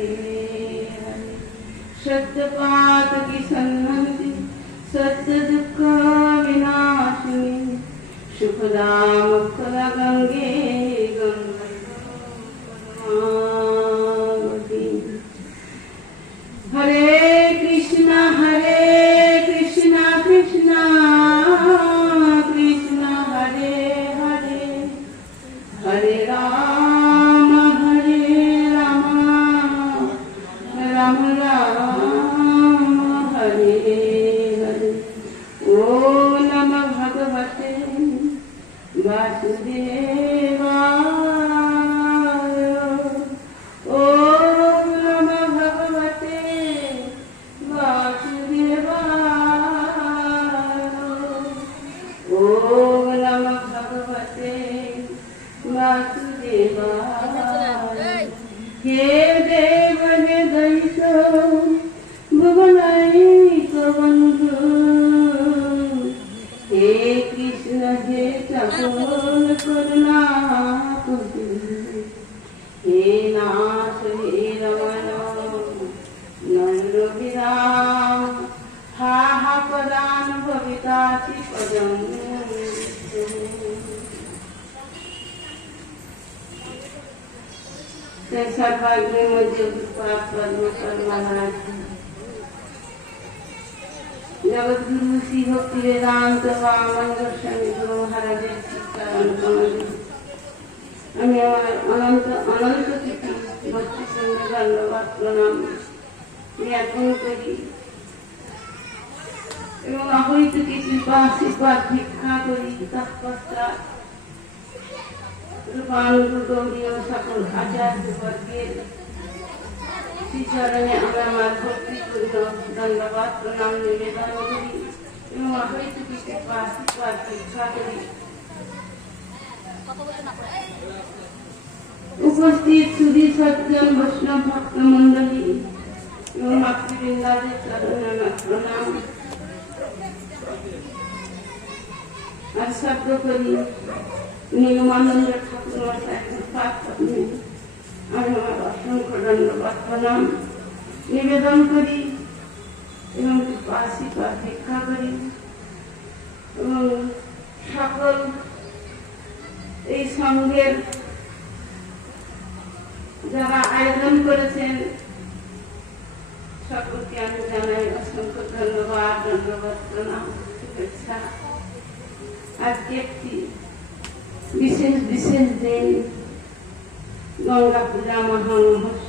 हरे सत्यपात की सन्नति सत्य दुख विनाशिनी सुखदा मुक्तदा गंगे गंगावती हरे कृष्णा कृष्णा कृष्णा हरे हरे हरे राम राम राम हरे हरे ओम नमः भगवते वासुदेवाय ओम नमः भगवते वासुदेवाय ओम नमः भगवते वासुदेवाय हे देव हे दैत भुवनैक बंधु हे कृष्ण हे चकोर करुणा हे नाथ हे रमण नंद विराम हा पदान भविताति पदम सर्वाग्नि मध्य पद्म महाराज जगत गुरु श्री भक्ति वेदांत वामन गोस्वामी गुरु महाराजेর চরণ কমলে আমি আমার অনন্ত অনন্ত কৃতি ভক্তি সঙ্গে ধন্যবাদ প্রণাম জ্ঞাপন করি এবং অপরিত কৃপা আশীর্বাদ ভিক্ষা করি তৎপশ্চাৎ রূপানুগৌরীয় সকল আচার্য বর্গের শ্রীচরণে আমরা আমার ভক্তিপূর্ণ ধন্যবাদ প্রণাম নিবেদন করি এবং অপরিত কৃপা আশীর্বাদ ভিক্ষা করি উপস্থিত সুধী সজ্জন বৈষ্ণব ভক্ত মন্ডলী এবং মাতৃবৃন্দাদের চরণে আমার প্রণাম আর শব্দ করি নীলমানন্দ ঠাকুর মশাইয়ের পাঠ আমি আমার অসংখ্য ধন্যবাদ প্রণাম নিবেদন করি এবং আশীর্বাদ ভিক্ষা করি এবং সকল এই সঙ্গের যারা আয়োজন করেছেন সকলকে আমি জানাই অসংখ্য ধন্যবাদ প্রণাম শুভেচ্ছা। আজকে একটি বিশেষ দিন গঙ্গা পূজা মহামহোৎসব।